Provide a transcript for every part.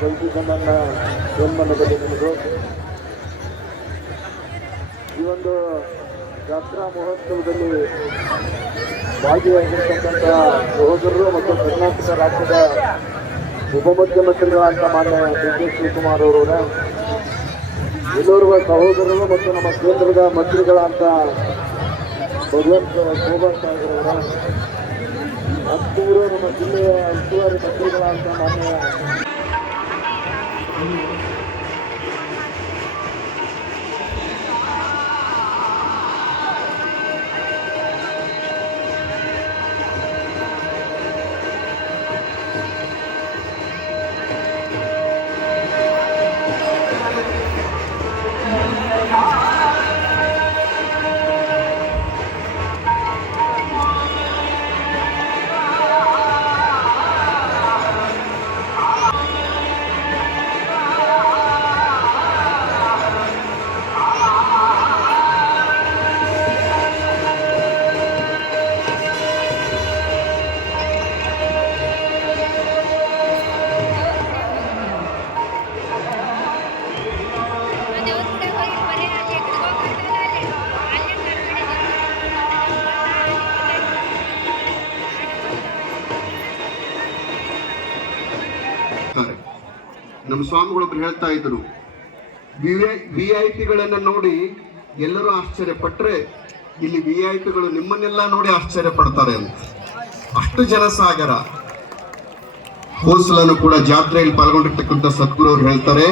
ಗಲ್ತಿಸನ್ನ ಜನ್ಮನದಲ್ಲಿ ನಿಮಗೂ ಈ ಒಂದು ಜಾತ್ರಾ ಮಹೋತ್ಸವದಲ್ಲಿ ಭಾಗಿಯಾಗಿರ್ತಕ್ಕಂಥ ಸಹೋದರರು ಮತ್ತು ಕರ್ನಾಟಕ ರಾಜ್ಯದ ಉಪಮುಖ್ಯಮಂತ್ರಿಗಳಂತ ಮಾನ್ಯ ಡಿ ಕೆ ಶಿವಕುಮಾರ್ ಅವರವರ ಎಲ್ಲೋರ್ವ ಸಹೋದರರು ಮತ್ತು ನಮ್ಮ ಕೇಂದ್ರದ ಮಂತ್ರಿಗಳಂತ ಭಗವಂತ ಶೋಭಾ ಸಾಗರವರ ಹತ್ತೂರು ನಮ್ಮ ಜಿಲ್ಲೆಯ ಉಸ್ತುವಾರಿ ಮಂತ್ರಿಗಳಂತ ಮಾನ್ಯ Oh Thank you. ನಮ್ಮ ಸ್ವಾಮಿಗಳೊಬ್ರು ಹೇಳ್ತಾ ಇದ್ರು ವಿ ಐ ಪಿಗಳನ್ನ ನೋಡಿ ಎಲ್ಲರೂ ಆಶ್ಚರ್ಯ ಪಟ್ಟರೆ ಇಲ್ಲಿ ವಿ ಐ ಪಿಗಳು ನಿಮ್ಮನ್ನೆಲ್ಲ ನೋಡಿ ಆಶ್ಚರ್ಯ ಪಡ್ತಾರೆ ಅಂತ. ಅಷ್ಟು ಜನಸಾಗರ. ಹೋಸಲನ್ನು ಕೂಡ ಜಾತ್ರೆಯಲ್ಲಿ ಪಾಲ್ಗೊಂಡಿರ್ತಕ್ಕಂಥ ಸದ್ಗುರು ಅವರು ಹೇಳ್ತಾರೆ,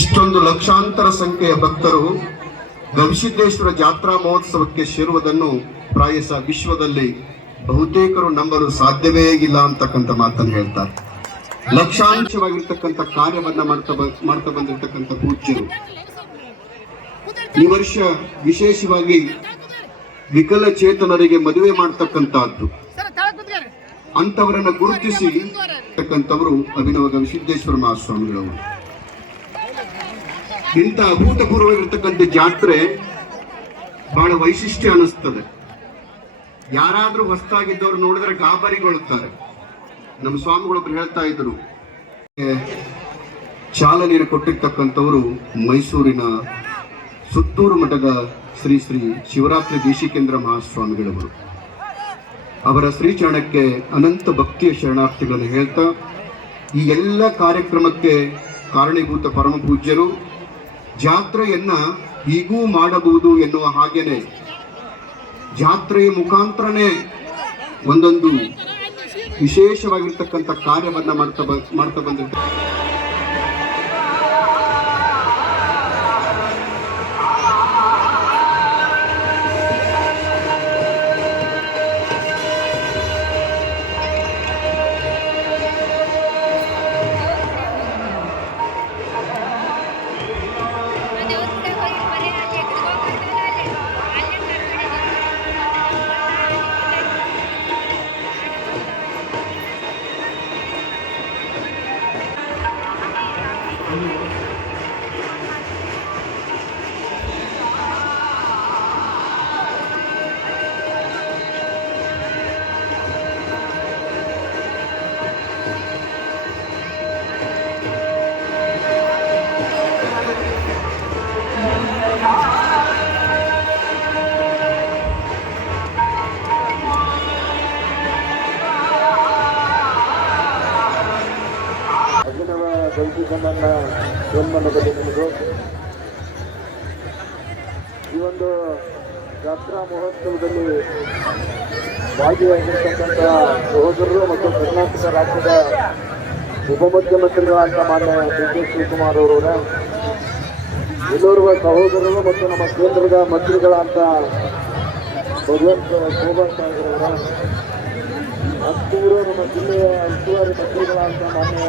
ಇಷ್ಟೊಂದು ಲಕ್ಷಾಂತರ ಸಂಖ್ಯೆಯ ಭಕ್ತರು ಗವಿಸಿದ್ದೇಶ್ವರ ಜಾತ್ರಾ ಮಹೋತ್ಸವಕ್ಕೆ ಸೇರುವುದನ್ನು ಪ್ರಾಯಸ ವಿಶ್ವದಲ್ಲಿ ಬಹುತೇಕರು ನಂಬಲು ಸಾಧ್ಯವೇ ಇಲ್ಲ ಅಂತಕ್ಕಂಥ ಮಾತನ್ನು ಹೇಳ್ತಾರೆ. ಲಕ್ಷಾಂಶವಾಗಿರ್ತಕ್ಕಂಥ ಕಾರ್ಯವನ್ನ ಮಾಡ್ತಾ ಮಾಡ್ತಾ ಬಂದಿರತಕ್ಕಂಥ ಪೂಜ್ಯರು. ಈ ವರ್ಷ ವಿಶೇಷವಾಗಿ ವಿಕಲಚೇತನರಿಗೆ ಮದುವೆ ಮಾಡ್ತಕ್ಕಂಥದ್ದು. ಅಂತವರನ್ನ ಗುರುತಿಸಿ ತಕ್ಕಂಥವರು ಅಭಿನವ ಗವಿಸಿದ್ದೇಶ್ವರ ಮಹಾಸ್ವಾಮಿಗಳವರು. ಇಂಥ ಅಭೂತಪೂರ್ವವಾಗಿರ್ತಕ್ಕಂಥ ಜಾತ್ರೆ ಬಹಳ ವೈಶಿಷ್ಟ್ಯ ಅನಿಸ್ತದೆ ಯಾರಾದ್ರೂ ಹೊಸದಾಗಿದ್ದವ್ರು ನೋಡಿದ್ರೆ ಗಾಬರಿಗೊಳ್ಳುತ್ತಾರೆ. ನಮ್ಮ ಸ್ವಾಮಿಗಳೊಬ್ರು ಹೇಳ್ತಾ ಇದ್ರು ಚಾಲನೆಯನ್ನು ಕೊಟ್ಟಿರ್ತಕ್ಕಂಥವರು ಮೈಸೂರಿನ ಸುತ್ತೂರು ಮಠದ ಶ್ರೀ ಶ್ರೀ ಶಿವರಾತ್ರಿ ದೇಶಿಕೇಂದ್ರ ಮಹಾಸ್ವಾಮಿಗಳವರು. ಅವರ ಶ್ರೀಚರಣಕ್ಕೆ ಅನಂತ ಭಕ್ತಿಯ ಶರಣಾರ್ಥಿಗಳನ್ನು ಹೇಳ್ತಾ, ಈ ಎಲ್ಲ ಕಾರ್ಯಕ್ರಮಕ್ಕೆ ಕಾರಣೀಭೂತ ಪರಮಪೂಜ್ಯರು, ಜಾತ್ರೆಯನ್ನ ಹೀಗೂ ಮಾಡಬಹುದು ಎನ್ನುವ ಹಾಗೇನೆ, ಜಾತ್ರೆಯ ಮುಖಾಂತರನೇ ಒಂದೊಂದು ವಿಶೇಷವಾಗಿರ್ತಕ್ಕಂಥ ಕಾರ್ಯವನ್ನು ಮಾಡ್ತಾ ಬ ಮಾಡ್ತಾ ಬಂದಿರ್ತಾರೆ. ಅಭಿನವ ಗಲ್ತಿಸನ್ನ ಜನ್ಮನದಲ್ಲಿ ನಿಮಗೂ ಈ ಒಂದು ಜಾತ್ರಾ ಮಹೋತ್ಸವದಲ್ಲಿ ಭಾಗಿಯಾಗಿರ್ತಕ್ಕಂಥ ಸಹೋದರರು ಮತ್ತು ಕರ್ನಾಟಕ ರಾಜ್ಯದ ಉಪಮುಖ್ಯಮಂತ್ರಿಗಳಂತ ಮಾನ್ಯ ಡಿ ಕೆ ಶಿವಕುಮಾರ್ ಅವರ ಎಲ್ಲೋರ್ವ ಸಹೋದರರು ಮತ್ತು ನಮ್ಮ ಕೇಂದ್ರದ ಮಂತ್ರಿಗಳಂತ ಭಗವಂತ ಶೋಭಾ ಸಾಗರವರ ಹತ್ತೂರು ನಮ್ಮ ಜಿಲ್ಲೆಯ ಉಸ್ತುವಾರಿ ಮಂತ್ರಿಗಳಂತ ಮಾನ್ಯ